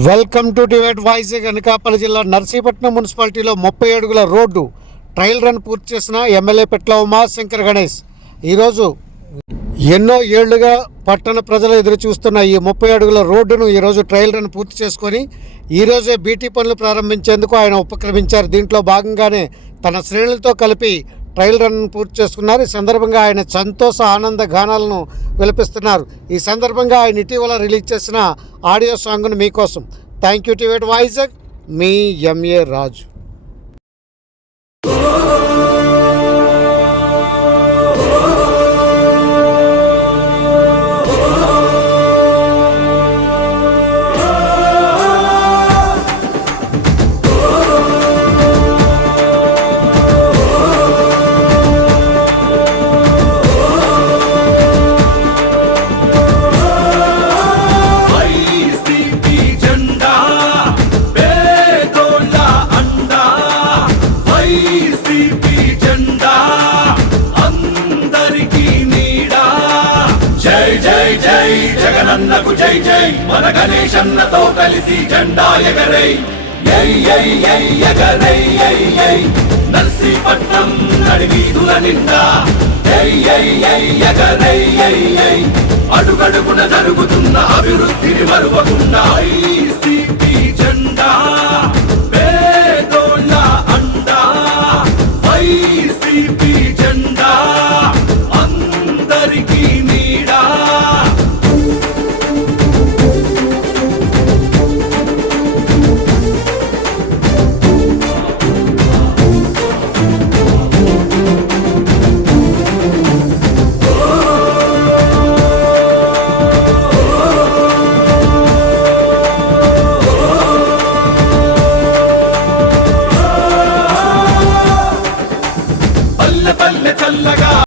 Welcome to debate voice. Anakapalli జిల్లా నర్సీపట్నం మున్సిపాలిటీలో 30 అడుగుల రోడ్డు ట్రయల్ రన్ పూర్తి చేసిన ఎమ్మెల్యే పెట్ల ఉమాశంకర్ గణేష్ ఈరోజు ఎన్నో ఏళ్లుగా పట్టణ ప్రజలు ఎదురు చూస్తున్న ఈ 30 అడుగుల రోడ్డును ఈరోజు ట్రయల్ రన్ పూర్తి చేసుకొని ఈరోజే బీటీ పనులు ప్రారంభించేందుకు ఆయన ఉపక్రమించారు. దీంట్లో భాగంగానే తన శ్రేణులతో కలిపి ట్రయల్ రన్ పూర్తి చేసుకున్నారు. ఈ సందర్భంగా ఆయన సంతోష ఆనంద గానాలను విలపిస్తున్నారు. ఈ సందర్భంగా ఆయన ఇటీవల రిలీజ్ చేసిన ఆడియో సాంగ్ను మీకోసం. థ్యాంక్ యూ టివేట్ వైజాగ్, మీ ఎంఏ రాజు. జై జై జై జగనన్నకు జై జై, మన గణేశన్నతో కలిసి జెండా ఎగరై, యై యై యై ఎగరై, యై యై నర్సీపట్నం నడివీధుల నిండా, యై యై యై ఎగరై, యై యై అడుగడుగున జరుగుతున్న అభివృద్ధిని మరువకుండా వైసీపీ జెండా పేదోళ్ళ అండా, వైసీపీ జెండా అందరికీ పల్లె పల్లె చల్లగా